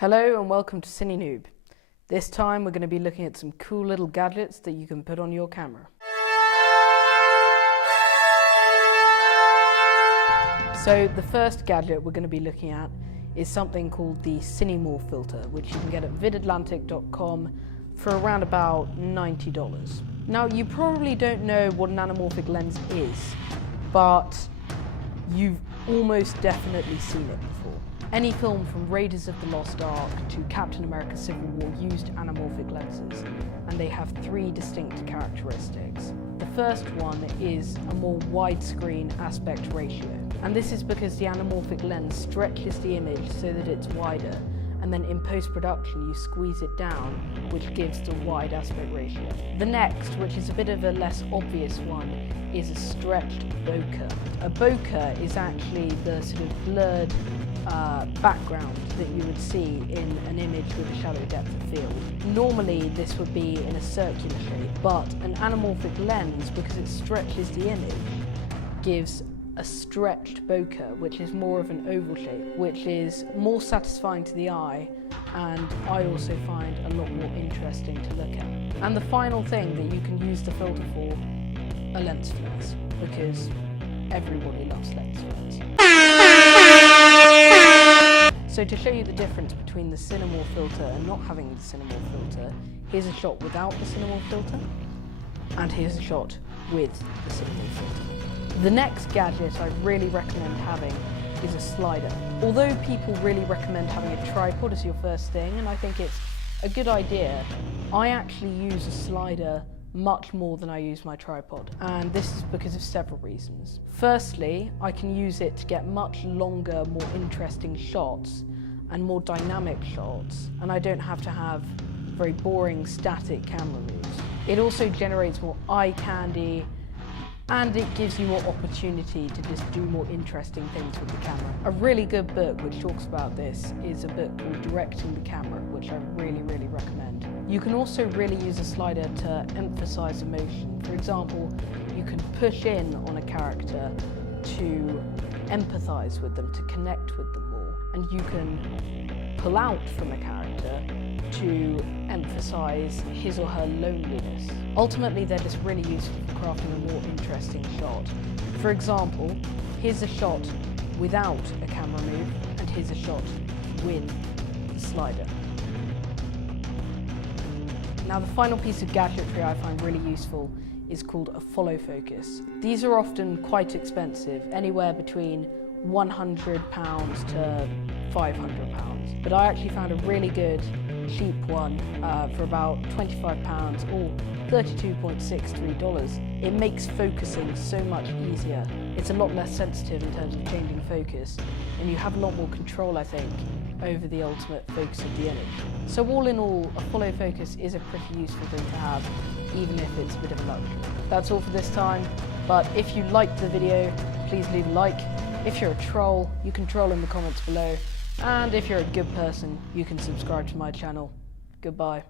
Hello and welcome to CineNoob. This time we're going to be looking at some cool little gadgets that you can put on your camera. So the first gadget we're going to be looking at is something called the Cinemorph filter, which you can get at vidatlantic.com for around about $90. Now you probably don't know what an anamorphic lens is, but you've almost definitely seen it before. Any film from Raiders of the Lost Ark to Captain America Civil War used anamorphic lenses, and they have three distinct characteristics. The first one is a more widescreen aspect ratio, and this is because the anamorphic lens stretches the image so that it's wider, and then in post-production you squeeze it down, which gives the wide aspect ratio. The next, which is a bit of a less obvious one, is a stretched bokeh. A bokeh is actually the sort of blurred background that you would see in an image with a shallow depth of field. Normally this would be in a circular shape, but an anamorphic lens, because it stretches the image, gives a stretched bokeh, which is more of an oval shape, which is more satisfying to the eye, and I also find a lot more interesting to look at. And the final thing that you can use the filter for are lens flares, because everybody loves lens flares. So to show you the difference between the Cinemorph filter and not having the Cinemorph filter, here's a shot without the Cinemorph filter, and here's a shot with the Cinemorph filter. The next gadget I really recommend having is a slider. Although people really recommend having a tripod as your first thing, and I think it's a good idea, I actually use a slider much more than I use my tripod, and this is because of several reasons. Firstly, I can use it to get much longer, more interesting shots and more dynamic shots, and I don't have to have very boring static camera moves. It also generates more eye candy, and it gives you more opportunity to just do more interesting things with the camera. A really good book which talks about this is a book called Directing the Camera, which I really recommend. You can also really use a slider to emphasize emotion. For example, you can push in on a character to empathize with them, to connect with them more. And you can pull out from a character to emphasize his or her loneliness. Ultimately, they're just really useful for crafting a more interesting shot. For example, here's a shot without a camera move, and here's a shot with the slider. Now, the final piece of gadgetry I find really useful is called a follow focus. These are often quite expensive, anywhere between £100 to £500, but I actually found a really good cheap one for about £25 or $32.63. It makes focusing so much easier. It's a lot less sensitive in terms of changing focus, and you have a lot more control, I think, over the ultimate focus of the image. So all in all, a follow focus is a pretty useful thing to have, even if it's a bit of a luxury. That's all for this time, but if you liked the video, please leave a like. If you're a troll, you can troll in the comments below. And if you're a good person, you can subscribe to my channel. Goodbye.